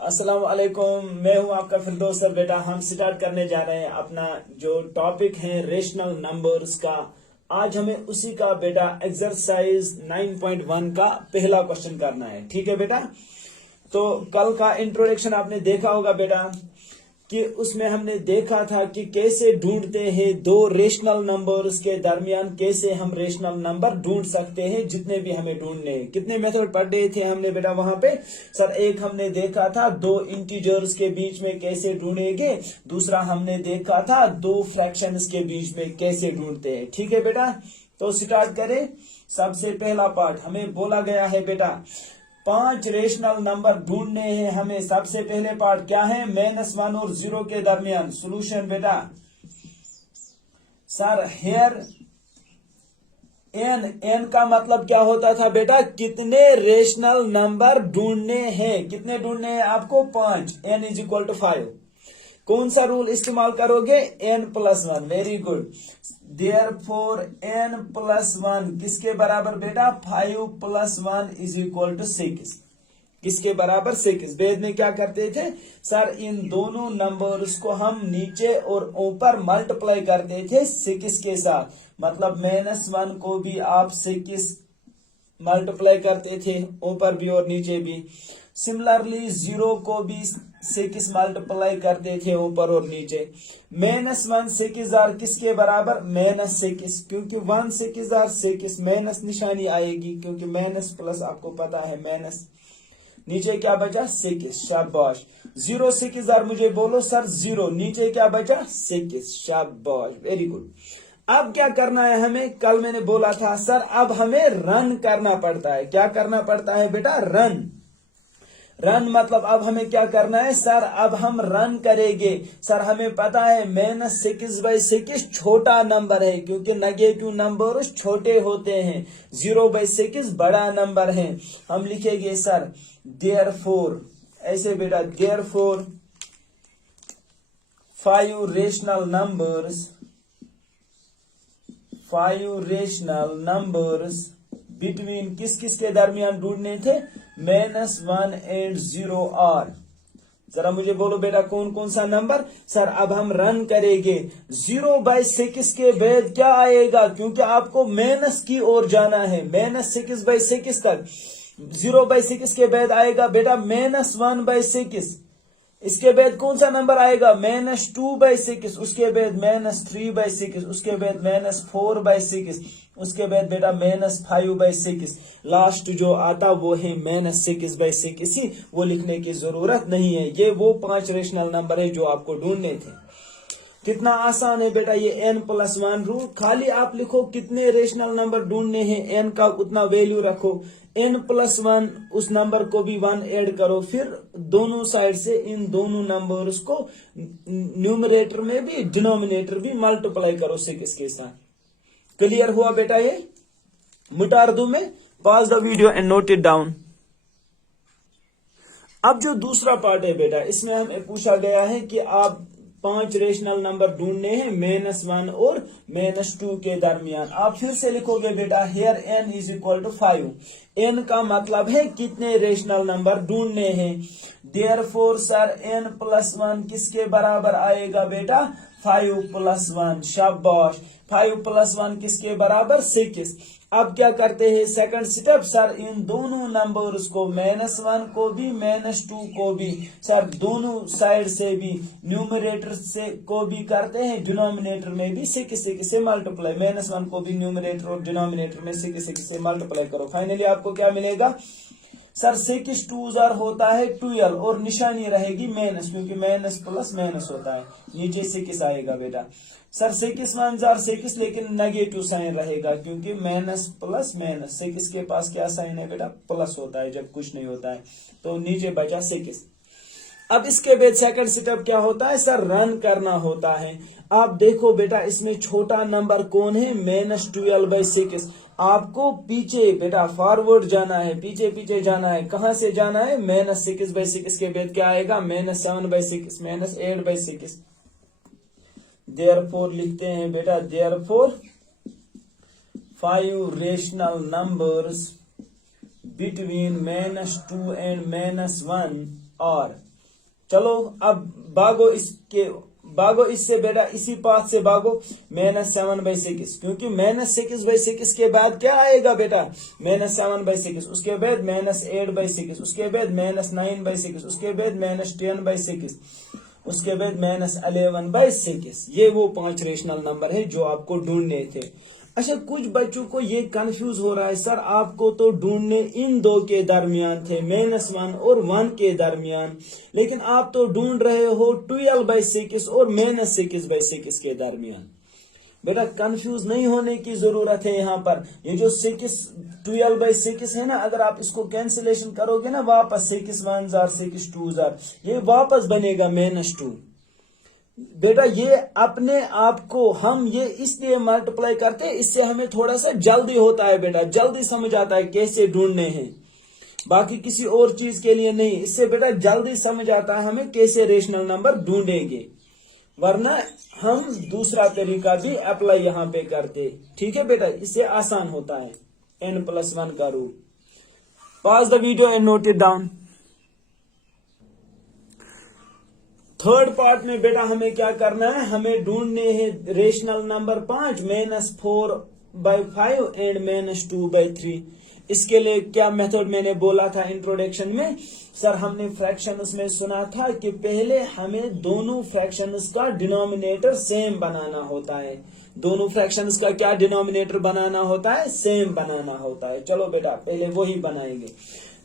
अस्सलाम वालेकुम, मैं हूं आपका फिरदौस सर। बेटा हम स्टार्ट करने जा रहे हैं अपना जो टॉपिक है रेशनल नंबर्स का। आज हमें उसी का बेटा एक्सरसाइज 9.1 का पहला क्वेश्चन करना है। ठीक है बेटा, तो कल का इंट्रोडक्शन आपने देखा होगा बेटा कि उसमें हमने देखा था कि कैसे ढूंढते हैं दो रेशनल नंबर्स के दरमियान, कैसे हम रेशनल नंबर ढूंढ सकते हैं जितने भी हमें ढूंढने हैं। कितने मेथड पढ़ रहे थे हमने बेटा वहां पे? सर एक हमने देखा था दो इंटीजर्स के बीच में कैसे ढूंढेंगे, दूसरा हमने देखा था दो फ्रैक्शंस के बीच में कैसे ढूंढते हैं। ठीक है बेटा, तो स्टार्ट करें। सबसे पहला पार्ट हमें बोला गया है बेटा 5 रेशनल नंबर ढूंढने हैं हमें। सबसे पहले पार्ट क्या है? -1 और 0 के दरमियान सॉल्यूशन बेटा। सर हेयर एन का मतलब क्या होता था बेटा? कितने रेशनल नंबर ढूंढने हैं? कितने ढूंढने हैं आपको? 5। n = 5। कौन सा रूल इस्तेमाल करोगे? n+1। Very good. Therefore n+1 किसके बराबर बेटा? 5 + 1 = 6। किसके बराबर? 6। वेद में क्या करते थे सर? इन दोनों नंबर्स को हम नीचे और ऊपर मल्टीप्लाई करते थे 6 के साथ। मतलब -1 को भी आप 6 मल्टीप्लाई करते थे, ऊपर भी और नीचे भी। सिमिलरली 0 को भी 6 मल्टीप्लाई करते थे, ऊपर और नीचे। -1 6 किसके बराबर? -6, क्योंकि 1 6 6 माइनस निशानी आएगी, क्योंकि माइनस प्लस आपको पता है माइनस। नीचे क्या बचा? 6। शाबाश। 0 6 मुझे बोलो सर। 0 नीचे क्या बचा? 6। शाबाश, वेरी गुड। अब क्या करना है हमें? कल मैंने बोला था सर अब हमें रन करना पड़ता है। क्या करना पड़ता है बेटा? रन। रन मतलब अब हमें क्या करना है सर? अब हम रन करेंगे। सर हमें पता है -6/6 छोटा नंबर है, क्योंकि नेगेटिव नंबर छोटे होते हैं। 0/6 बड़ा नंबर है। हम लिखेंगे सर देयरफॉर, ऐसे बेटा, देयरफॉर 5 रेशनल नंबर्स बिटवीन किस किस के दरमियान ढूंढने थे? -1 और 0 आर। जरा मुझे बोलो बेटा कौन कौन सा नंबर? सर अब हम रन करेंगे। 0/6 के बाद क्या आएगा? क्योंकि आपको माइनस की ओर जाना है, -6/6 तक। 0/6 के बाद आएगा बेटा -1/6। इसके बाद कौन सा नंबर आएगा? -2/6। उसके बाद -3/6। उसके बाद -4/6। उसके बाद बेटा -5/6। लास्ट जो आता वो है -6/6 ही, वो लिखने की जरूरत नहीं है। ये वो 5 रेशनल नंबर है जो आपको ढूंढने थे। कितना आसान है बेटा ये n+1 रूल। खाली आप लिखो कितने रेशनल नंबर ढूंढने हैं, n का उतना वैल्यू रखो। n+1 उस नंबर को भी 1 ऐड करो, फिर दोनों साइड से इन दोनों नंबर्स को न्यूमरेटर में भी डिनोमिनेटर भी मल्टीप्लाई करो 6 के साथ। क्लियर हुआ बेटा? ये मुटार दू में pause the video and note it down. अब जो दूसरा पार्ट है बेटा, इसमें हमें पूछा गया है कि आप 5 रेशनल नंबर ढूंढने हैं -1 और -2 के दरमियान। आप फिर से लिखोगे बेटा हेयर n = 5। n का मतलब है कितने रेशनल नंबर ढूंढने हैं। देयरफॉर सर n+1 किसके बराबर आएगा बेटा? 5 + 1। शाबाश। 5 + 1 किसके बराबर? 6। अब क्या करते हैं? सेकंड स्टेप, सर इन दोनों नंबर्स को -1 को भी -2 को भी सर दोनों साइड से भी न्यूमरेटर से को भी करते हैं, डिनोमिनेटर में भी 6 से मल्टीप्लाई। -1 को भी न्यूमरेटर और डिनोमिनेटर में 6 से मल्टीप्लाई करो। फाइनली आपको क्या मिलेगा? सर 6 2 होता है 12 और निशानी रहेगी माइनस, क्योंकि माइनस प्लस माइनस होता है। नीचे 6 आएगा बेटा। सर 6 1 6, लेकिन नेगेटिव साइन रहेगा, क्योंकि माइनस प्लस माइनस। 6 के पास क्या साइन है बेटा? प्लस होता है जब कुछ नहीं होता है। तो नीचे बचा 6। अब इसके बाद सेकंड स्टेप क्या होता है? सर रन करना होता है। आप देखो बेटा इसमें छोटा नंबर कौन है? -12/6। आपको पीछे बेटा फॉरवर्ड जाना है, पीछे पीछे जाना है। कहां से जाना है? -6/6 के बाद क्या आएगा? -7/6, -8/6। देयरफॉर लिखते हैं बेटा, therefore 5 rational numbers between -2 and -1 are चलो अब भागो इससे बेटा, इसी पाथ से भागो, -7/6, क्योंकि -6/6 के बाद क्या आएगा बेटा, -7/6, उसके बाद -8/6, उसके बाद -9/6, उसके बाद -10/6, उसके बाद -11/6। ये वो 5 रेशनल नंबर है जो आपको ढूंढने थे। अच्छा, कुछ बच्चों को ये कंफ्यूज हो रहा है, सर आपको तो ढूंढने इन दो के दरमियान थे, -1 और 1 के दरमियान, लेकिन आप तो ढूंढ रहे हो 12/6 और -6/6 के दरमियान। बेटा कंफ्यूज नहीं होने की जरूरत है यहाँ पर। ये जो 12/6 है ना, अगर आप इसको कैंसिलेशन करोगे ना वापस, 6 1 6 2 ये वापस बनेगा -2। बेटा ये अपने आप को हम ये इसलिए मल्टीप्लाई करते हैं, इससे हमें थोड़ा सा जल्दी होता है बेटा, जल्दी समझ आता है कैसे ढूंढने हैं, बाकी किसी और चीज के लिए नहीं। इससे बेटा जल्दी समझ आता है हमें कैसे रेशनल नंबर ढूंढेंगे, वरना हम दूसरा तरीका भी अप्लाई यहाँ पे करते। ठीक है बेटा, इससे आसान होता है n+1 का rule. Pause the video and note it down. Third part में बेटा हमें क्या करना है, हमें ढूंढने हैं रेशनल नंबर 5, -4/5 एंड -2/3। इसके लिए क्या मेथड मैंने बोला था इंट्रोडक्शन में, सर हमने फ्रैक्शंस में सुना था कि पहले हमें दोनों फ्रैक्शंस का डिनोमिनेटर सेम बनाना होता है। दोनों फ्रैक्शंस का क्या डिनोमिनेटर बनाना होता है, सेम बनाना होता है। चलो बेटा पहले वही बनाएंगे।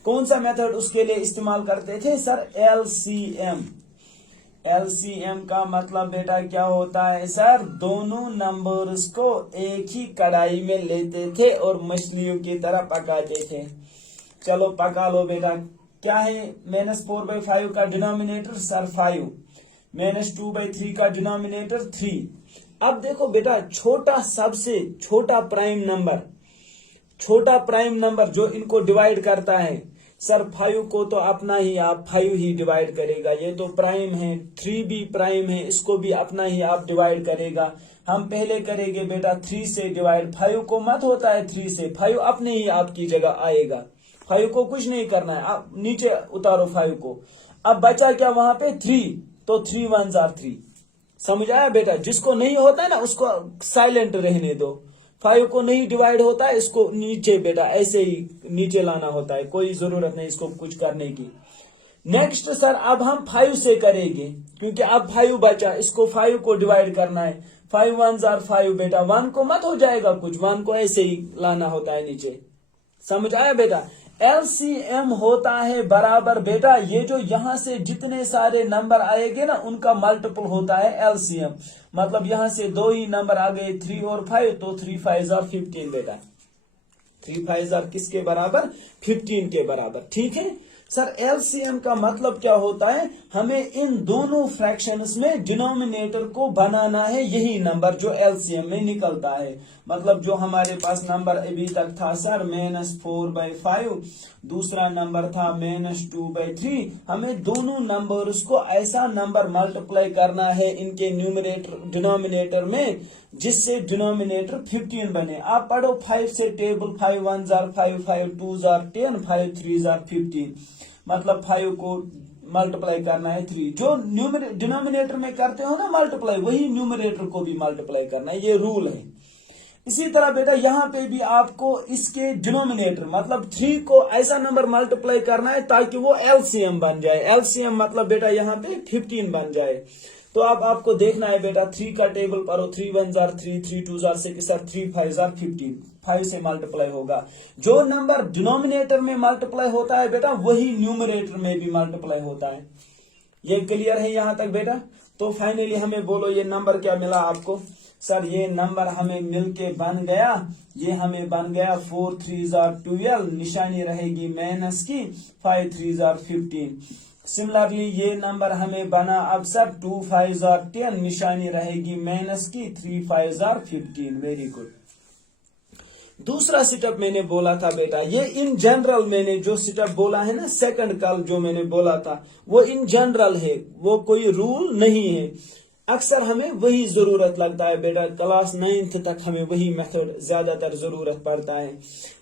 कौन सा मेथड उसके लिए इस्तेमाल करते थे, सर LCM। LCM का मतलब बेटा क्या होता है, सर दोनों नंबर्स को एक ही कढ़ाई में लेते थे और मछलियों की तरह पकाते थे। चलो पका लो बेटा। क्या है -4/5 का डिनोमिनेटर, सर 5, -2/3 का डिनोमिनेटर 3। अब देखो बेटा, सबसे छोटा प्राइम नंबर जो इनको डिवाइड करता है, सर 5 को तो अपना ही आप 5 ही डिवाइड करेगा, ये तो प्राइम है। 3 भी प्राइम है, इसको भी अपना ही आप डिवाइड करेगा। हम पहले करेंगे बेटा 3 से डिवाइड, 5 को मत होता है 3 से, 5 अपने ही आपकी जगह आएगा, 5 को कुछ नहीं करना है, आप नीचे उतारो 5 को। अब बचा क्या वहां पे 3, तो 3 1 3। समझ आया बेटा, जिसको नहीं होता है ना उसको साइलेंट रहने दो। 5 को नहीं डिवाइड होता है, इसको नीचे बेटा ऐसे ही नीचे लाना होता है, कोई जरूरत नहीं इसको कुछ करने की। नेक्स्ट सर अब हम 5 से करेंगे, क्योंकि अब 5 बचा, इसको 5 को डिवाइड करना है। 5 1 5 बेटा, 1 को मत हो जाएगा कुछ, 1 को ऐसे ही लाना होता है नीचे। समझ आया बेटा। LCM होता है बराबर बेटा, ये जो यहां से जितने सारे नंबर आएंगे ना उनका मल्टीपल होता है LCM। मतलब यहां से 2 ही नंबर आ गए 3 और 5, तो 3 5 15 बेटा। 3 5 किसके बराबर, 15 के बराबर। ठीक है सर, LCM का मतलब क्या होता है, हमें इन दोनों फ्रैक्शंस में डिनोमिनेटर को बनाना है, यही नंबर जो LCM में निकलता है। मतलब जो हमारे पास नंबर अभी तक था सर -4/5, दूसरा नंबर था -2/3, हमें दोनों नंबर्स को ऐसा नंबर मल्टीप्लाई करना है इनके डिनोमिनेटर में जिससे डिनोमिनेटर 15 बने। आप पढ़ो 5 से टेबल, 5 1 5 5 2 10, 5 3 15, मतलब 5 को मल्टीप्लाई करना है 3। जो डिनोमिनेटर में करते हो ना मल्टीप्लाई, वही न्यूमरेटर को भी मल्टीप्लाई करना है, ये रूल है। इसी तरह बेटा यहाँ पे भी आपको इसके डिनोमिनेटर मतलब 3 को ऐसा नंबर मल्टीप्लाई करना है ताकि वो LCM बन जाए। LCM मतलब बेटा यहाँ पे 15 बन जाए। तो अब आपको देखना है बेटा 3 का टेबल पढ़ो, 3 1 3, 3 2 6, 3 5 15, 5 से मल्टीप्लाई होगा। जो नंबर डिनोमिनेटर में मल्टीप्लाई होता है बेटा वही न्यूमरेटर में भी मल्टीप्लाई होता है। ये क्लियर है यहाँ तक बेटा। तो फाइनली हमें बोलो ये नंबर क्या मिला आपको। सर ये नंबर हमें मिलके बन गया, ये हमें बन गया 4 3 12, निशानी रहेगी माइनस की, 5 3 15। सिमिलरली ये नंबर हमें बना अब सर 2 5 10, निशानी रहेगी माइनस की, 3 5 15। Very good. दूसरा सेटअप मैंने बोला था बेटा, ये इन जनरल मैंने जो सेटअप बोला है ना सेकंड कल जो मैंने बोला था वो इन जनरल है, वो कोई रूल नहीं है। अक्सर हमें वही जरूरत लगता है बेटा, क्लास 9th तक हमें वही मेथड ज्यादातर जरूरत पड़ता है।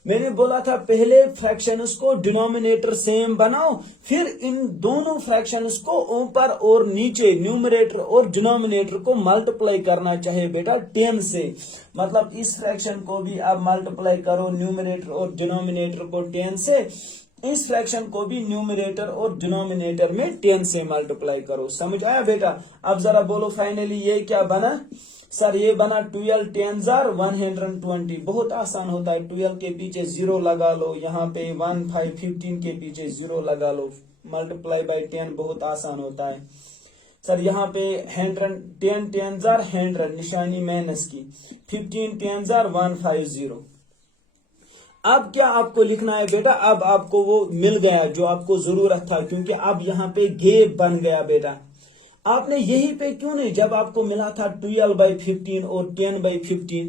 मैंने बोला था पहले फ्रैक्शंस को डिनोमिनेटर सेम बनाओ, फिर इन दोनों फ्रैक्शंस को ऊपर और नीचे न्यूमरेटर और डिनोमिनेटर को मल्टीप्लाई करना चाहिए बेटा 10 से। मतलब इस फ्रैक्शन को भी आप मल्टीप्लाई करो न्यूमरेटर और डिनोमिनेटर को 10 से, इस फ्रैक्शन को भी न्यूमरेटर और डिनोमिनेटर में 10 से मल्टीप्लाई करो। समझ आया बेटा? अब जरा बोलो फाइनली ये क्या बना? सर ये बना 12 10s are 120। बहुत आसान होता है, 12 के पीछे 0 लगा लो, यहाँ पे 1 5 15 के पीछे 0 लगा लो, मल्टीप्लाई बाय 10 बहुत आसान होता है। सर यहाँ पे 100 10 10s are 100 निशानी माइनस की, 15 10s are 150। अब क्या आपको लिखना है बेटा? अब आपको वो मिल गया जो आपको जरूरत था, क्योंकि अब यहाँ पे गैप बन गया बेटा। आपने यहीं पे क्यों नहीं, जब आपको मिला था 12/15 और 10/15,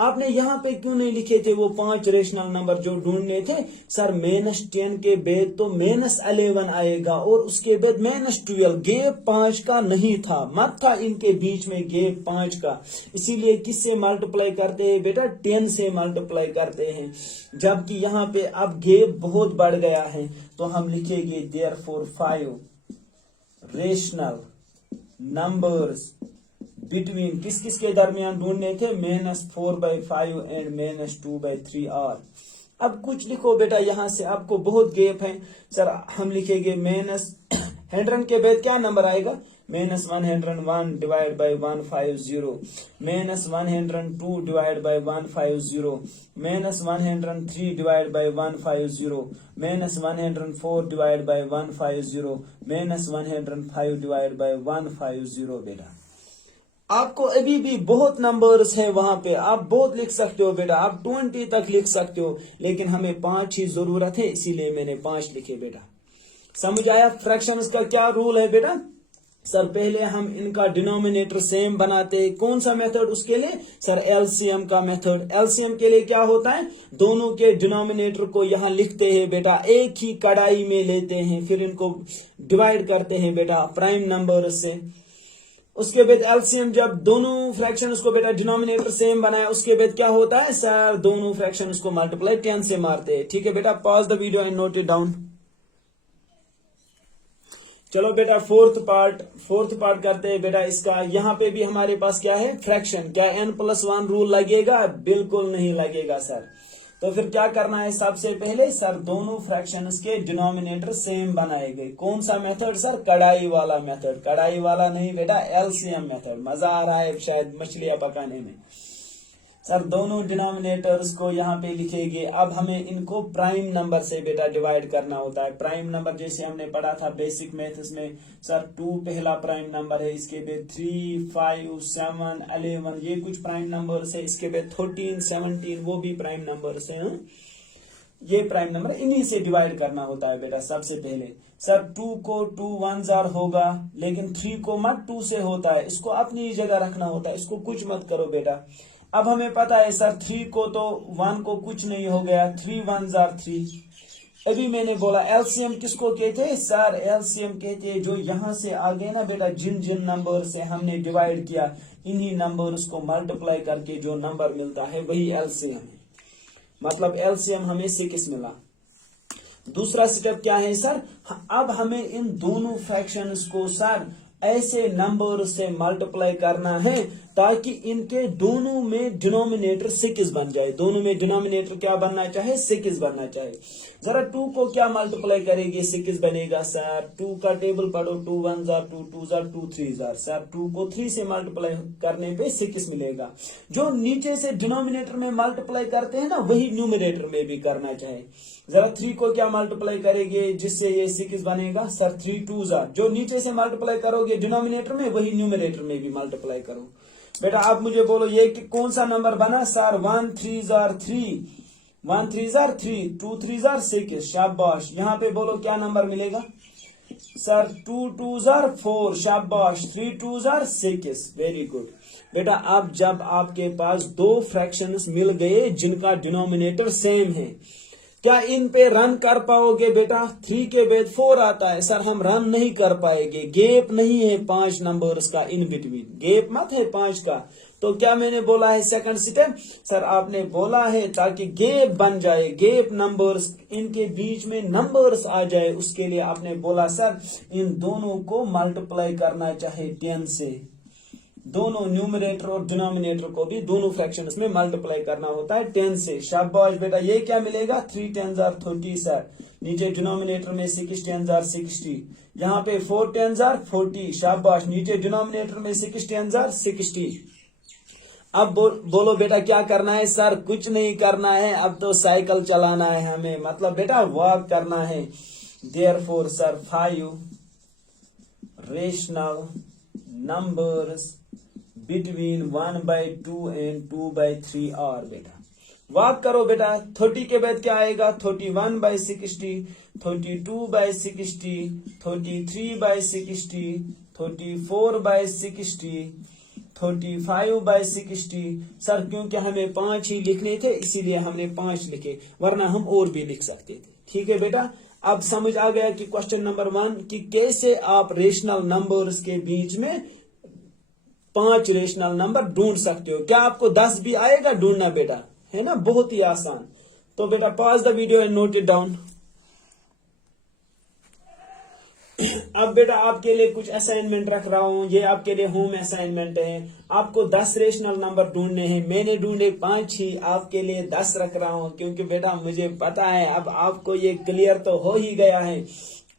आपने यहाँ पे क्यों नहीं लिखे थे वो 5 रेशनल नंबर जो ढूंढने थे? सर -10 के बाद तो -11 आएगा और उसके बाद -12, गैप 5 का नहीं था, मत था इनके बीच में गैप 5 का। इसीलिए किससे मल्टीप्लाई करते हैं बेटा? 10 से मल्टीप्लाई करते हैं। जबकि यहाँ पे अब गैप बहुत बढ़ गया है, तो हम लिखेंगे देयरफॉर 5 रेशनल नंबर्स बिटवीन, किस किस के दरमियान ढूंढने थे? -4/5 एंड -2/3 आर। अब कुछ लिखो बेटा यहाँ से, आपको बहुत गैप है। सर हम लिखेंगे -100 के बाद क्या नंबर आएगा? -101 divide by 150, -102 divide by 150, -103 divide by 150, -104 divide by 150, -105 divide by 150 बेटा। आपको अभी भी बहुत नंबर्स है वहां पे, आप बहुत लिख सकते हो बेटा, आप 20 तक लिख सकते हो, लेकिन हमें 5 ही जरूरत है, इसीलिए मैंने 5 लिखे बेटा। समझ आया? फ्रैक्शंस का क्या रूल है बेटा? सर पहले हम इनका डिनोमिनेटर सेम बनाते हैं। कौन सा मेथड उसके लिए? सर एलसीएम का मेथड। एलसीएम के लिए क्या होता है? दोनों के डिनोमिनेटर को यहाँ लिखते हैं बेटा, एक ही कड़ाई में लेते हैं, फिर इनको डिवाइड करते हैं बेटा प्राइम नंबर से। उसके बाद एलसीएम, जब दोनों फ्रैक्शंस को बेटा डिनोमिनेटर सेम बनाया, उसके बाद क्या होता है? सर दोनों फ्रैक्शंस को मल्टीप्लाई 10 से मारते हैं। ठीक है बेटा, pause the video and note it down. चलो बेटा फोर्थ पार्ट करते हैं बेटा इसका। यहाँ पे भी हमारे पास क्या है? फ्रैक्शन। क्या n+1 रूल लगेगा? बिल्कुल नहीं लगेगा सर। तो फिर क्या करना है? सबसे पहले सर दोनों फ्रैक्शंस के डिनोमिनेटर सेम बनाएंगे। कौन सा मेथड सर? कढ़ाई वाला मेथड। कढ़ाई वाला नहीं बेटा, एलसीएम मेथड। मजा आ रहा है शायद मछलियां पकाने में। सर दोनों डिनोमिनेटर्स को यहाँ पे लिखेंगे। अब हमें इनको प्राइम नंबर से बेटा डिवाइड करना होता है। प्राइम नंबर जैसे हमने पढ़ा था बेसिक मैथ्स में, सर 2 पहला प्राइम नंबर है, इसके बाद 3 5 7 11 ये कुछ प्राइम नंबर्स है, इसके बाद 13 17 वो भी प्राइम नंबर्स हैं। ये प्राइम नंबर, इन्हीं से डिवाइड करना होता है बेटा सबसे पहले। सर 2 को 2 1s are होगा, लेकिन 3 को मत 2 से होता है, इसको अपनी जगह रखना होता है, इसको कुछ मत करो बेटा। अब हमें पता है सर 3 को तो 1 को कुछ नहीं हो गया, 3 1s are 3। अभी मैंने बोला एलसीएम किसको कहते हैं? सर एलसीएम कहते हैं जो यहां से आ गए ना बेटा, जिन जिन नंबर से हमने डिवाइड किया, इन्हीं नंबर्स को मल्टीप्लाई करके जो नंबर मिलता है वही एलसीएम है। मतलब एलसीएम हमें 6 मिला। दूसरा स्टेप क्या है सर? अब हमें इन दोनों फ्रैक्शंस को सर ऐसे नंबर से मल्टीप्लाई करना है ताकि इनके दोनों में डिनोमिनेटर 6 बन जाए। दोनों में डिनोमिनेटर क्या बनना चाहे? 6 बनना चाहे। जरा 2 को क्या मल्टीप्लाई करेंगे? 6 बनेगा सर। 2 का टेबल पढ़ो, 2 1s are 2 2s are 2 3s are। Sir 2 को 3 से मल्टीप्लाई करने पे 6 मिलेगा। जो नीचे से डिनोमिनेटर में मल्टीप्लाई करते हैं ना, वही न्यूमरेटर में भी करना चाहे। जरा 3 को क्या मल्टीप्लाई करेंगे जिससे ये 6 बनेगा? सर 3 2s are, जो नीचे से मल्टीप्लाई करोगे डिनोमिनेटर में, वही न्यूमरेटर में भी मल्टीप्लाई करो बेटा। आप मुझे बोलो ये कौन सा नंबर बना? Sir 1 3s are 3, 1 3s are 3, 2 3s are 6। शाबाश। यहाँ पे बोलो क्या नंबर मिलेगा? Sir 2 2s are 4। शाबाश। 3 2s are 6। वेरी गुड बेटा। अब जब आपके पास दो फ्रैक्शंस मिल गए जिनका डिनोमिनेटर सेम है, क्या इन पे रन कर पाओगे बेटा? 3 के बाद 4 आता है। सर हम रन नहीं कर पाएंगे, गैप नहीं है 5 नंबर्स का इन बिटवीन, गैप मत है 5 का। तो क्या मैंने बोला है सेकंड स्टेप? सर आपने बोला है ताकि गैप बन जाए, गैप नंबर्स इनके बीच में नंबर्स आ जाए, उसके लिए आपने बोला सर इन दोनों को मल्टीप्लाई करना चाहे 10 से। दोनों न्यूमरेटर और डिनोमिनेटर को भी दोनों फ्रैक्शंस में मल्टीप्लाई करना होता है 10 से। शाबाश बेटा, ये क्या मिलेगा? 3 10s are 30 सर। नीचे डिनोमिनेटर में 6 10s are 60, यहाँ पे 4 10s are 40। शाबाश, नीचे डिनोमिनेटर में 6 10s are 60। अब बोलो बेटा क्या करना है? सर कुछ नहीं करना है, अब तो साइकिल चलाना है हमें, मतलब बेटा वॉक करना है। Therefore sir 5 rational numbers between 1/2 and 2/3 are. बेटा वॉक करो बेटा। 30 के बाद क्या आएगा? 31/60, 32/60, 33/60, 34/60, 35/60। सर क्योंकि हमें 5 ही लिखने थे इसीलिए हमने 5 लिखे, वरना हम और भी लिख सकते थे। ठीक है बेटा, अब समझ आ गया कि क्वेश्चन नंबर 1 कि कैसे आप रेशनल नंबर्स के बीच में 5 रेशनल नंबर ढूंढ सकते हो। क्या आपको 10 भी आएगा ढूंढना बेटा? है ना, बहुत ही आसान। तो बेटा pause the video and note it down. अब बेटा आपके लिए कुछ असाइनमेंट रख रहा हूं, ये आपके लिए होम असाइनमेंट है। आपको 10 रेशनल नंबर ढूंढने हैं, मैंने ढूंढे 5 ही, आपके लिए 10 रख रहा हूं, क्योंकि बेटा मुझे पता है अब आपको ये क्लियर तो हो ही गया है,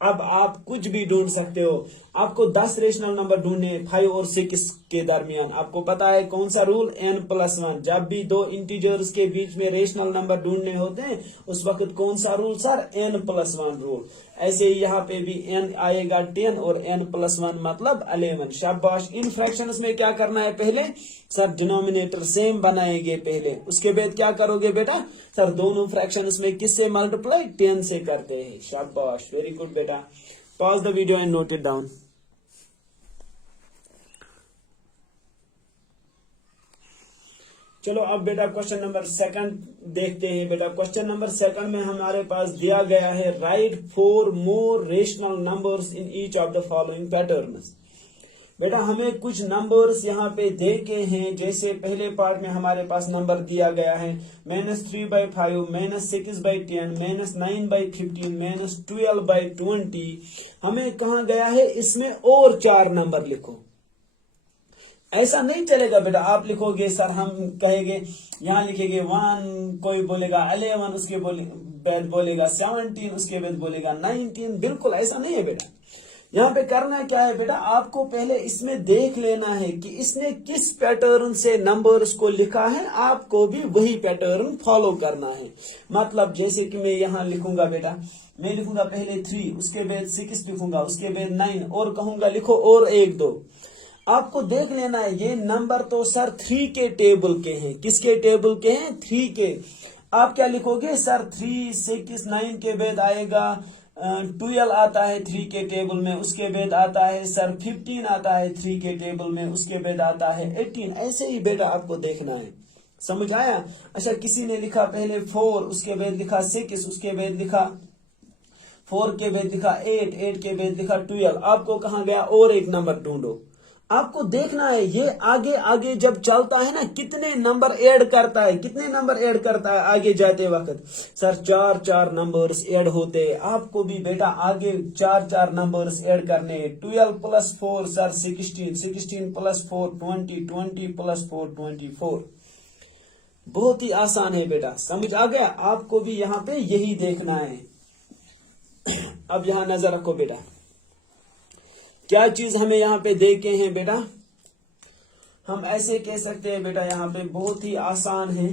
अब आप कुछ भी ढूंढ सकते हो। आपको 10 रेशनल नंबर ढूंढने 5 और 6 के दरमियान। आपको पता है कौन सा रूल? n+1। जब भी दो इंटीजर्स के बीच में रेशनल नंबर ढूंढने होते हैं उस वक्त कौन सा रूल? Sir n+1 rule. ऐसे ही यहाँ पे भी n आएगा 10 और n+1 मतलब 11। शाबाश। इन फ्रैक्शंस में क्या करना है? पहले सर डिनोमिनेटर सेम बनाएंगे पहले, उसके बाद क्या करोगे बेटा? सर दोनों फ्रैक्शंस में किससे मल्टीप्लाई? 10 से करते हैं। शाबाश, वेरी गुड बेटा। Pause the video and note it down. चलो अब बेटा क्वेश्चन नंबर 2 देखते हैं। बेटा क्वेश्चन नंबर 2 में हमारे पास दिया गया है right 4 more rational numbers in each of the following patterns. बेटा हमें कुछ नंबर्स यहाँ पे दे के हैं, जैसे पहले पार्ट में हमारे पास नंबर दिया गया है -3/5, -6/10, -9/15, -12/20। हमें कहा गया है इसमें और 4 नंबर लिखो। ऐसा नहीं चलेगा बेटा, आप लिखोगे सर, हम कहेंगे यहाँ लिखेंगे 1, कोई बोलेगा 11, उसके बाद बोलेगा 17, उसके बाद बोलेगा 19। बिल्कुल ऐसा नहीं है बेटा। यहाँ पे करना क्या है बेटा? आपको पहले इसमें देख लेना है कि इसने किस पैटर्न से नंबर्स को लिखा है, आपको भी वही पैटर्न फॉलो करना है। मतलब जैसे कि मैं यहाँ लिखूंगा बेटा, मैं लिखूंगा पहले 3, उसके बाद 6 लिखूंगा, उसके बाद 9 और कहूंगा लिखो और 1 2। आपको देख लेना है ये नंबर तो सर 3 के टेबल के हैं। किसके टेबल के हैं? 3 के। आप क्या लिखोगे? सर 3 6 9 के बाद आएगा 12 आता है 3 के टेबल में, उसके बाद आता है सर 15 आता है 3 के टेबल में, उसके बाद आता है 18। ऐसे ही बेटा आपको देखना है। समझ आया? अच्छा, किसी ने लिखा पहले 4, उसके बाद लिखा 6, उसके बाद लिखा 4 के बाद लिखा 8, 8 के बाद लिखा 12। आपको कहा गया और एक नंबर ढूंढो। आपको देखना है ये आगे आगे जब चलता है ना कितने नंबर ऐड करता है, कितने नंबर ऐड करता है आगे जाते वक्त। सर 4 नंबर्स ऐड होते हैं। आपको भी बेटा आगे 4 नंबर्स ऐड करने हैं। 12 + 4 सर 16, 16 + 4 20, 20 + 4 24। बहुत ही आसान है बेटा, समझ आ गया? आपको भी यहाँ पे यही देखना है। अब यहाँ नजर रखो बेटा, क्या चीज हमें यहाँ पे देखे हैं बेटा? हम ऐसे कह सकते हैं बेटा, यहाँ पे बहुत ही आसान है।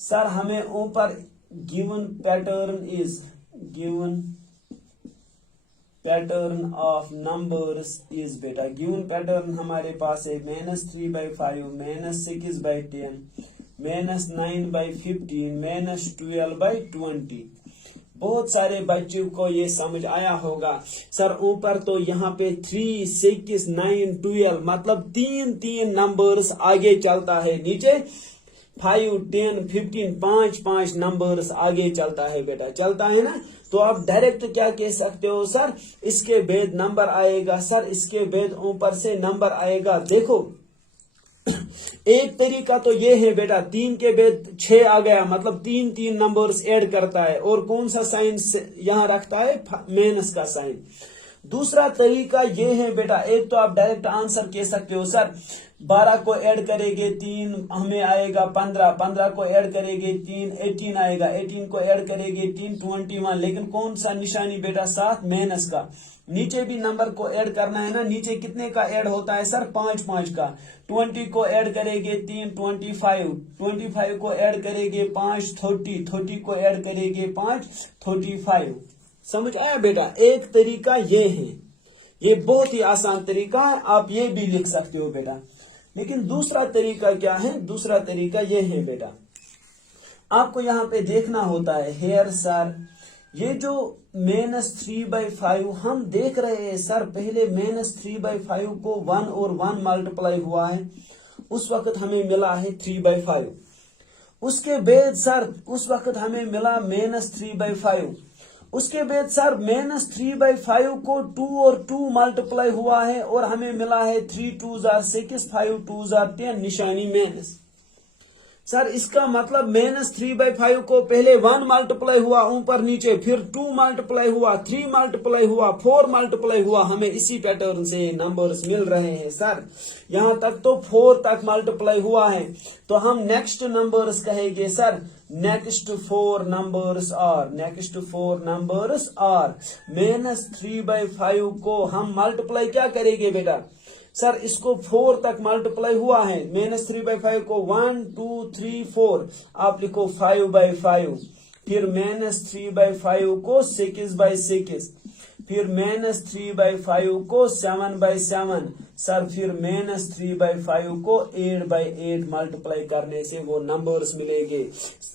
सर हमें ऊपर given pattern of numbers is बेटा, गिवन पैटर्न हमारे पास है -3/5, -6/10, -9/15, -12/20। बहुत सारे बच्चों को ये समझ आया होगा। सर ऊपर तो यहाँ पे 3 6 9 12 मतलब 3 नंबर्स आगे चलता है, नीचे 5, 10, 15, 5 नंबर्स आगे चलता है बेटा, चलता है ना। तो आप डायरेक्ट क्या कह सकते हो, सर इसके बाद नंबर आएगा, सर इसके बाद ऊपर से नंबर आएगा। देखो एक तरीका तो ये है बेटा, 3 के बाद 6 आ गया, मतलब 3 नंबर्स ऐड करता है, और कौन सा साइन यहां रखता है, माइनस का साइन। दूसरा तरीका ये है बेटा, एक तो आप डायरेक्ट आंसर कह सकते हो, सर 12 को ऐड करेंगे 3 हमें आएगा 15, 15 को ऐड करेंगे 3 18 आएगा, 18 को ऐड करेंगे 3 21। लेकिन कौन सा निशानी बेटा, साथ माइनस का। नीचे भी नंबर को ऐड करना है ना, नीचे कितने का ऐड होता है सर, 5 का। 20 को ऐड करेंगे 3 25, 25 को ऐड करेंगे 5 30, 30 को ऐड करेंगे 5 35। समझ आया बेटा, एक तरीका ये है, ये बहुत ही आसान तरीका है, आप ये भी लिख सकते हो बेटा। लेकिन दूसरा तरीका क्या है, दूसरा तरीका ये है बेटा, आपको यहाँ पे देखना होता है, हेयर सर ये जो -3/5 हम देख रहे हैं, सर पहले -3/5 को 1 और 1 मल्टीप्लाई हुआ है, उस वक्त हमें मिला है 3/5। उसके बाद सर उस वक्त हमें मिला -3/5। उसके बाद सर -3/5 को 2 और 2 मल्टीप्लाई हुआ है, और हमें मिला है 3 2 6, 5 2 10, निशानी माइनस। सर इसका मतलब -3/5 को पहले 1 मल्टीप्लाई हुआ ऊपर नीचे, फिर 2 मल्टीप्लाई हुआ, 3 मल्टीप्लाई हुआ, 4 मल्टीप्लाई हुआ, हमें इसी पैटर्न से नंबर्स मिल रहे हैं। सर यहां तक तो 4 तक मल्टीप्लाई हुआ है, तो हम नेक्स्ट नंबर्स कहेंगे, sir next 4 numbers are, next 4 numbers are. -3/5 को हम मल्टीप्लाई क्या करेंगे बेटा, सर इसको 4 तक मल्टीप्लाई हुआ है, -3/5 को 1 2 3 4, आप लिखो 5/5, फिर -3/5 को 6/6, फिर -3/5 को 7/7, सर फिर -3/5 को 8/8 मल्टीप्लाई करने से वो नंबर्स मिलेंगे।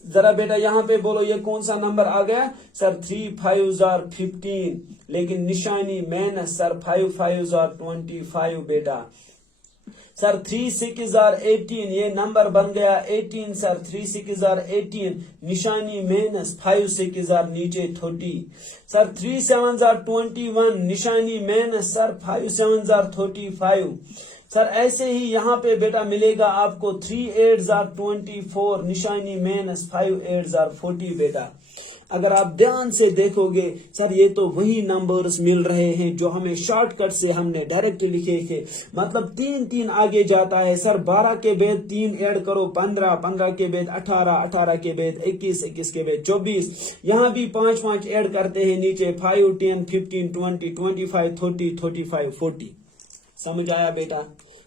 जरा बेटा यहाँ पे बोलो ये कौन सा नंबर आ गया, सर 3 5 15, लेकिन निशानी माइनस, सर 5 5 25 बेटा। सर 3 6 18, ये नंबर बन गया 18, सर 3 6 18, निशानी माइनस, 5 6 नीचे 30, सर 3 7 21, निशानी माइनस, सर 5 7 35। सर ऐसे ही यहाँ पे बेटा मिलेगा आपको 3 8 24, निशानी माइनस, 5 8 40 बेटा। अगर आप ध्यान से देखोगे, सर ये तो वही नंबर्स मिल रहे हैं जो हमें शॉर्टकट से हमने डायरेक्ट लिखे थे, मतलब 3 आगे जाता है। सर 12 के बाद 3 ऐड करो 15, 15 के बाद 18, 18 के बाद 21, 21 के बाद 24, यहाँ भी 5 ऐड करते हैं नीचे, 5 10 15 20 25 30 35 40। समझ आया बेटा,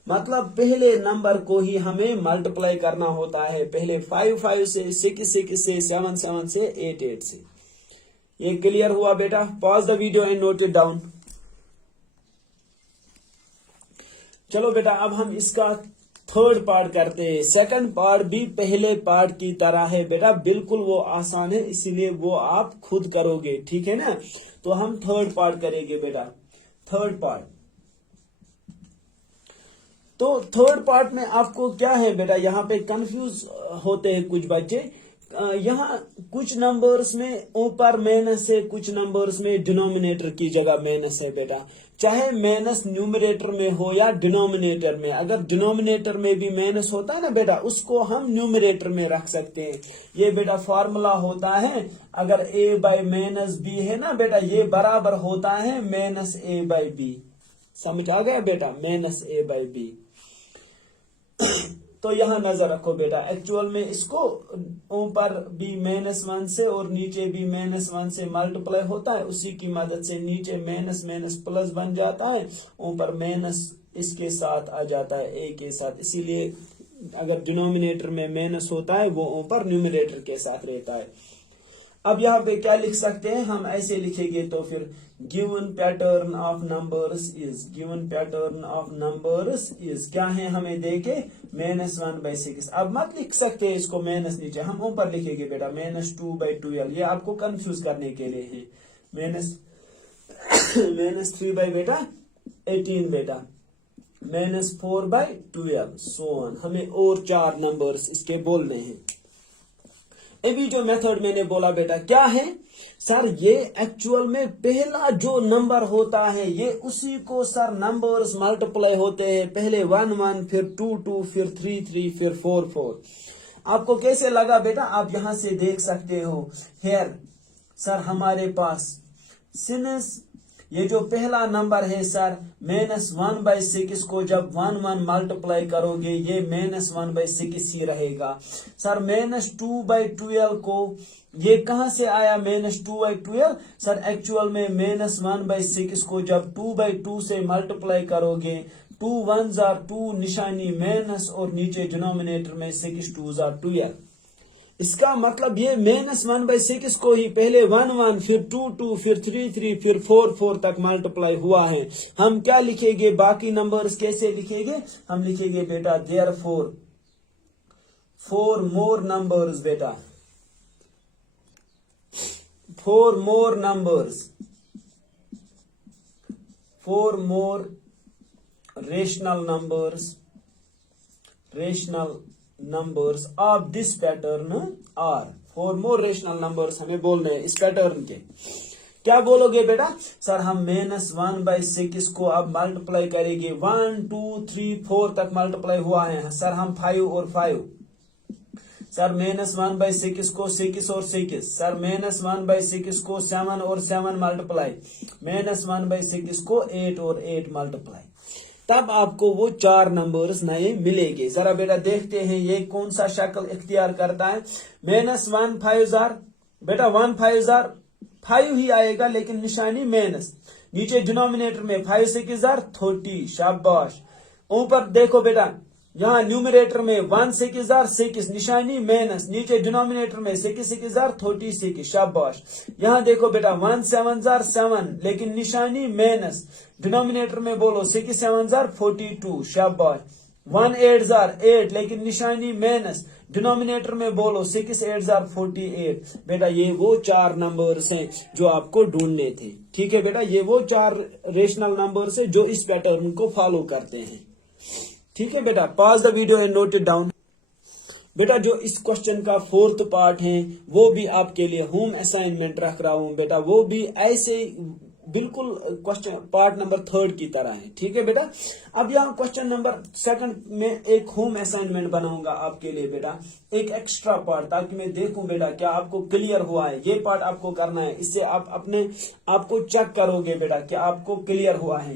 मतलब पहले नंबर को ही हमें मल्टीप्लाई करना होता है, पहले 5 5 से, 6 6 से, 7 7 से, 8 8 से। ये क्लियर हुआ बेटा? Pause the video and note it down. चलो बेटा अब हम इसका थर्ड पार्ट करते हैं। सेकंड पार्ट भी पहले पार्ट की तरह है बेटा, बिल्कुल वो आसान है, इसीलिए वो आप खुद करोगे, ठीक है ना। तो हम थर्ड पार्ट करेंगे बेटा, थर्ड पार्ट। तो थर्ड पार्ट में आपको क्या है बेटा, यहाँ पे कंफ्यूज होते हैं कुछ बच्चे। यहाँ कुछ नंबर्स में ऊपर माइनस है, कुछ नंबर्स में डिनोमिनेटर की जगह माइनस है बेटा। चाहे माइनस न्यूमरेटर में हो या डिनोमिनेटर में, अगर डिनोमिनेटर में भी माइनस होता है ना बेटा, उसको हम न्यूमरेटर में रख सकते हैं। ये बेटा फॉर्मूला होता है, अगर a/-b है ना बेटा, ये बराबर होता है -a/b। समझ आ गया बेटा, -a/b। तो यहां नजर रखो बेटा, एक्चुअल में इसको ऊपर भी -1 से और नीचे भी -1 से मल्टीप्लाई होता है, उसी की मदद से नीचे माइनस माइनस प्लस बन जाता है, ऊपर माइनस इसके साथ आ जाता है, a के साथ। इसीलिए अगर डिनोमिनेटर में माइनस होता है वो ऊपर न्यूमरेटर के साथ रहता है। अब यहाँ पे क्या लिख सकते हैं हम, ऐसे लिखेंगे तो फिर given pattern of numbers is, given pattern of numbers is क्या है हमें देखे, -1/6। अब मत लिख सकते हैं इसको माइनस नीचे, हम ऊपर लिखेंगे बेटा -2/12, ये आपको कंफ्यूज करने के लिए है। -3 बेटा 18 बेटा, -4/12 सो ऑन। हमें और 4 नंबर्स इसके बोलने हैं। अभी जो मेथड मैंने बोला बेटा क्या है सर, ये एक्चुअल में पहला जो नंबर होता है ये उसी को सर नंबर्स मल्टीप्लाई होते हैं, पहले 1 1 फिर 2 2 फिर 3 3 फिर 4 4। आपको कैसे लगा बेटा, आप यहां से देख सकते हो हेयर सर हमारे पास सिंस ये जो पहला नंबर है सर -1/6 को जब 1 1 मल्टीप्लाई करोगे ये -1/6 ही रहेगा। सर -2/12 को ये कहां से आया -2/12 सर, एक्चुअल में -1/6 को जब 2/2 से मल्टीप्लाई करोगे 2 1s are 2 निशानी माइनस और नीचे डिनोमिनेटर में 6 2s are 12। इसका मतलब ये -1/6 को ही पहले 1 1 फिर 2 2 फिर 3 3 फिर 4 4 तक मल्टीप्लाई हुआ है। हम क्या लिखेंगे, बाकी नंबर्स कैसे लिखेंगे, हम लिखेंगे बेटा देयरफॉर 4 मोर नंबर्स बेटा, 4 मोर numbers, 4 more rational numbers of this pattern are 4 more rational numbers हमें बोलने हैं इस पैटर्न के। क्या बोलोगे बेटा, सर हम -1/6 को अब मल्टीप्लाई करेंगे 1 2 3 4 तक मल्टीप्लाई हुआ है सर, हम 5 और 5 सर -1/6 को 6 और 6 सर, -1/6 को 7 और 7 मल्टीप्लाई, -1/6 को 8 और 8 मल्टीप्लाई, तब आपको वो 4 नंबर्स नए मिलेंगे। जरा बेटा देखते हैं ये कौन सा शक्ल इख्तियार करता है। -1 5 बेटा 1 5 5 ही आएगा लेकिन निशानी माइनस, नीचे डिनोमिनेटर में 5 6 30, शाबाश। ऊपर देखो बेटा यहाँ न्यूमरेटर में 1 6 6 निशानी माइनस, नीचे डिनोमिनेटर में 6 6 36, शाबाश। यहाँ देखो बेटा 1 7 7 लेकिन निशानी माइनस, डिनोमिनेटर में बोलो 6 7 42, शाबाश। 1 8 8 लेकिन निशानी माइनस, डिनोमिनेटर में बोलो 6 8 48। बेटा ये वो 4 नंबर्स हैं जो आपको ढूंढने थे, ठीक है बेटा, ये वो 4 रेशनल नंबर्स हैं जो इस पैटर्न को फॉलो करते हैं, ठीक है बेटा। Pause the video and note it down. बेटा जो इस क्वेश्चन का 4th पार्ट है वो भी आपके लिए होम असाइनमेंट रख रहा हूं बेटा, वो भी ऐसे बिल्कुल क्वेश्चन पार्ट नंबर 3 की तरह है, ठीक है बेटा। अब यहाँ क्वेश्चन नंबर 2 में एक होम असाइनमेंट बनाऊंगा आपके लिए बेटा, एक एक्स्ट्रा पार्ट, ताकि मैं देखूं बेटा क्या आपको क्लियर हुआ है। ये पार्ट आपको करना है, इससे आप अपने आपको चेक करोगे बेटा कि आपको क्लियर हुआ है।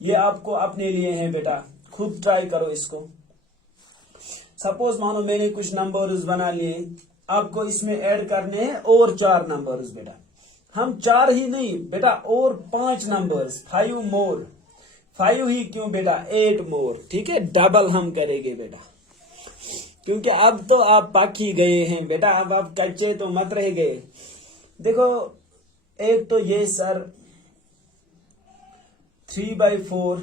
ये आपको अपने लिए है बेटा, खुद ट्राई करो इसको। सपोज मानो मैंने कुछ नंबर्स बना लिए, आपको इसमें ऐड करने हैं और 4 नंबर्स बेटा, हम 4 ही नहीं बेटा और 5 नंबर्स, 5 मोर, 5 ही क्यों बेटा 8 मोर, ठीक है, डबल हम करेंगे बेटा, क्योंकि अब तो आप पक ही गए हैं बेटा, अब आप कच्चे तो मत रह गए। देखो एक तो ये सर 3/4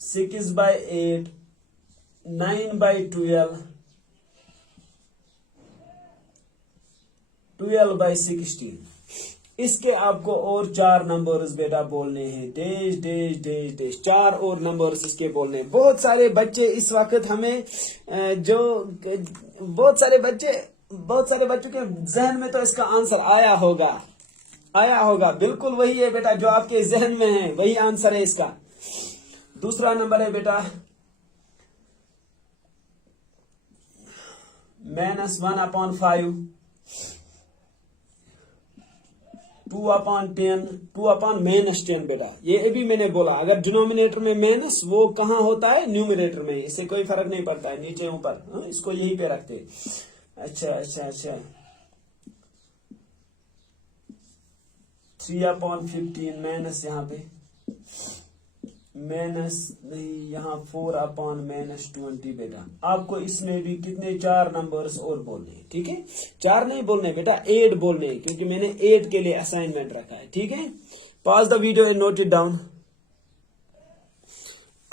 6/8 9/12 12/16। इसके आपको और 4 नंबर्स बेटा बोलने हैं, डेश डेश डेश डेश, 4 और नंबर्स इसके बोलने हैं। बहुत सारे बच्चे इस वक्त हमें बहुत सारे बच्चों के जहन में तो इसका आंसर आया होगा, बिल्कुल वही है बेटा जो आपके जहन में है, वही आंसर है इसका। दूसरा नंबर है बेटा -1/5 2/10 2/-10 बेटा, ये अभी मैंने बोला अगर डिनोमिनेटर में माइनस वो कहाँ होता है, न्यूमरेटर में, इससे कोई फर्क नहीं पड़ता है, नीचे ऊपर, इसको यहीं पे रखते। अच्छा 3/15 माइनस, यहाँ पे माइनस नहीं, यहाँ 4/-20 बेटा। आपको इसमें भी कितने 4 नंबर्स और बोलने, ठीक है, 4 नहीं बोलने बेटा 8 बोलने, क्योंकि मैंने 8 के लिए असाइनमेंट रखा है, ठीक है। Pause the video and note it down.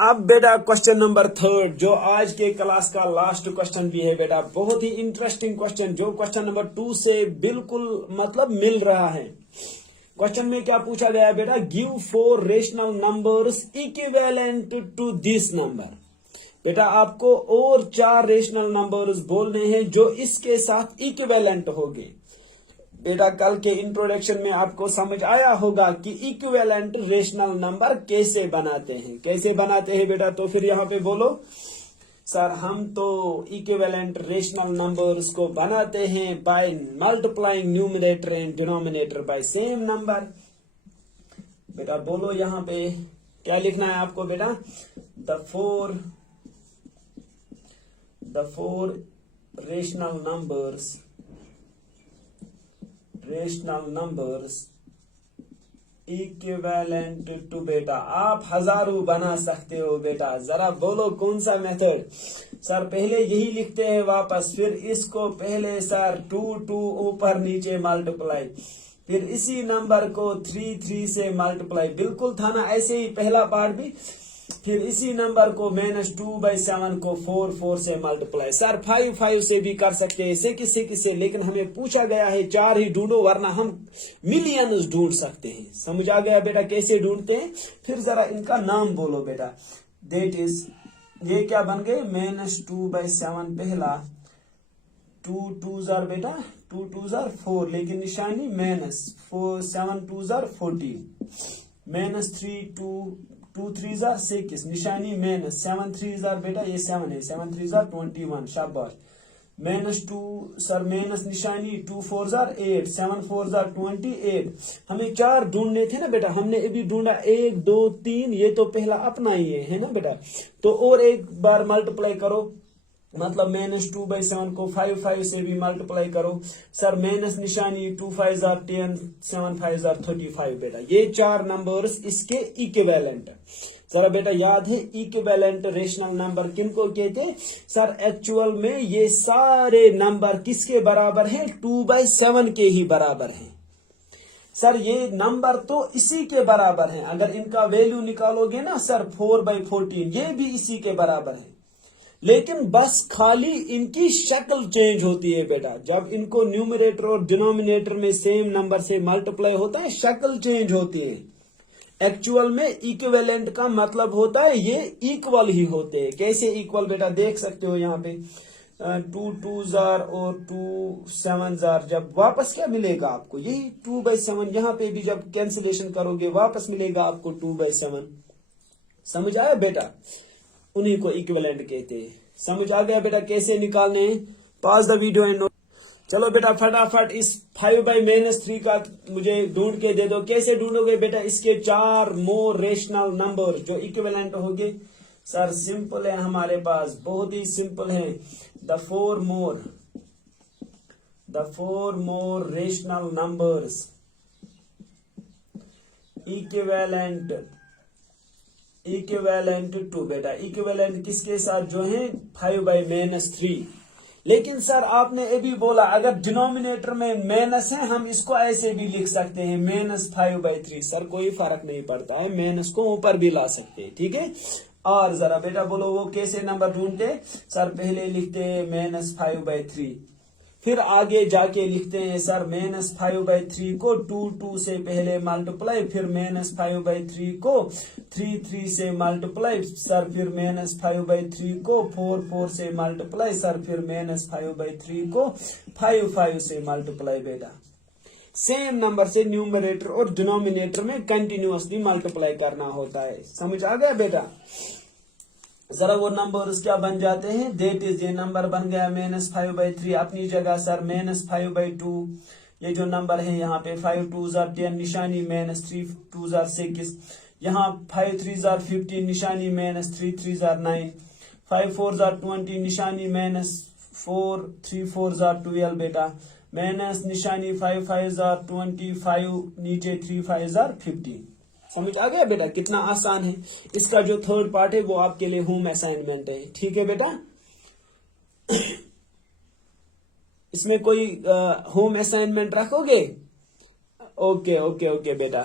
अब बेटा क्वेश्चन नंबर 3 जो आज के क्लास का लास्ट क्वेश्चन भी है बेटा, बहुत ही इंटरेस्टिंग क्वेश्चन जो क्वेश्चन नंबर 2 से बिल्कुल मतलब मिल रहा है। क्वेश्चन में क्या पूछा गया है बेटा, give 4 rational numbers equivalent to this number. बेटा आपको और 4 रेशनल नंबर्स बोलने हैं जो इसके साथ इक्विवेलेंट होंगे। बेटा कल के इंट्रोडक्शन में आपको समझ आया होगा कि इक्विवेलेंट रेशनल नंबर कैसे बनाते हैं बेटा। तो फिर यहाँ पे बोलो सर हम तो इक्विवेलेंट रेशनल नंबर्स को बनाते हैं by multiplying numerator and denominator by same number. बेटा बोलो यहाँ पे क्या लिखना है आपको बेटा, the four rational numbers equivalent to. बेटा आप हजारों बना सकते हो बेटा, जरा बोलो कौन सा मेथड। सर पहले यही लिखते हैं वापस, फिर इसको पहले सर 2 ऊपर नीचे मल्टीप्लाई, फिर इसी नंबर को 3 से मल्टीप्लाई, बिल्कुल था ना ऐसे ही पहला पार्ट भी। फिर इसी नंबर को -2/7 को 4 से मल्टीप्लाई। सर 5 से भी कर सकते हैं, इसे किससे, लेकिन हमें पूछा गया है 4 ही ढूंढो, वरना हम मिलियंस ढूंढ सकते हैं। समझ आ गया बेटा कैसे ढूंढते हैं। फिर जरा इनका नाम बोलो बेटा, दैट इज ये क्या बन गए, -2/7 पहला, 2 2 जार बेटा 2 2 जार 4, लेकिन निशानी माइनस, 7 2 जार 14, -3 2 3 जार 6, निशानी माइनस, 7 3 जार बेटा ये 7 है, 7 3 जार 21, शाबाश, -2 सर माइनस निशानी, 2 4 जार 8, 7 4 जार 28। हमें 4 ढूंढने थे ना बेटा, हमने अभी ढूंढा 1 2 3, ये तो पहला अपना ही है ना बेटा। तो और एक बार मल्टीप्लाई करो, मतलब -2/7 को 5 से भी मल्टीप्लाई करो। सर माइनस निशानी, 2 5 जार 10, 7 5 जार 35 बेटा, ये 4 नंबर्स इसके इक्विवेलेंट। जरा बेटा याद है इक्विवेलेंट रेशनल नंबर किनको कहते हैं। सर एक्चुअल में ये सारे नंबर किसके बराबर हैं, 2/7 के ही बराबर हैं। सर ये नंबर तो इसी के बराबर हैं, अगर इनका वैल्यू निकालोगे ना सर 4/14, ये भी इसी के बराबर है, लेकिन बस खाली इनकी शक्ल चेंज होती है बेटा। जब इनको न्यूमरेटर और डिनोमिनेटर में सेम नंबर से मल्टीप्लाई होता है, शक्ल चेंज होती है। एक्चुअल में इक्विवेलेंट का मतलब होता है ये इक्वल ही होते हैं। कैसे इक्वल बेटा देख सकते हो यहाँ पे, 2 2 जार और 2 7 जार, जब वापस क्या मिलेगा आपको, यही 2/7। यहाँ पे भी जब कैंसिलेशन करोगे वापस मिलेगा आपको 2/7। समझ आया बेटा, उन्हीं को इक्विवेलेंट कहते हैं। समझ आ गया बेटा कैसे निकालने हैं। Pause the video and note. चलो बेटा फटाफट इस 5/-3 का मुझे ढूंढ के दे दो। कैसे ढूंढोगे बेटा, इसके 4 मोर रेशनल नंबर जो इक्विवेलेंट होंगे। सर सिंपल है हमारे पास, बहुत ही सिंपल है। The four more rational numbers equivalent to. बेटा इक्विवेलेंट किसके साथ जो है, 5/-3। लेकिन सर आपने अभी बोला अगर डिनोमिनेटर में माइनस है, हम इसको ऐसे भी लिख सकते हैं -5/3। सर कोई फर्क नहीं पड़ता है, माइनस को ऊपर भी ला सकते हैं, ठीक है। और जरा बेटा बोलो वो कैसे नंबर ढूंढते। सर पहले लिखते हैं -5/3, फिर आगे जाके लिखते हैं सर -5/3 को 2 से पहले मल्टीप्लाई, फिर -5/3 को 3 से मल्टीप्लाई, सर फिर -5/3 को 4 से मल्टीप्लाई, सर फिर -5/3 को 5 से मल्टीप्लाई। बेटा सेम नंबर से न्यूमरेटर और डिनोमिनेटर में कंटिन्यूअसली मल्टीप्लाई करना होता है। समझ आ गया बेटा। जरा वो नंबर क्या बन जाते हैं, दैट इज, ये नंबर बन गया -5/3 अपनी जगह सर, -5/2 ये जो नंबर है यहाँ पे, 5 2 जार 10 निशानी -3 2 जार 6, यहाँ 5 3 जार 15 निशानी -3 3 जार 9, 5 4 जार 20 निशानी -4 3 4 जार 12 बेटा, माइनस निशानी 5 5 जार 25 नीचे 3 5 जार 15। समझ आ गया बेटा कितना आसान है। इसका जो थर्ड पार्ट है वो आपके लिए होम असाइनमेंट है, ठीक है बेटा। इसमें कोई होम असाइनमेंट रखोगे? ओके ओके ओके बेटा।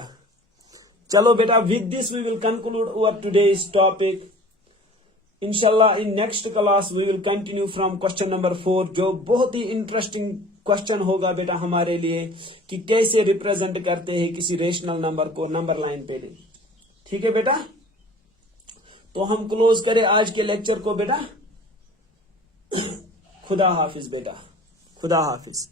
चलो बेटा, with this we will conclude our today's topic. इंशाल्लाह in next class we will continue from question number 4, जो बहुत ही इंटरेस्टिंग क्वेश्चन होगा बेटा हमारे लिए कि कैसे रिप्रेजेंट करते हैं किसी रेशनल नंबर को नंबर लाइन पे। ठीक है बेटा, तो हम क्लोज करें आज के लेक्चर को बेटा। खुदा हाफिज बेटा, खुदा हाफिज।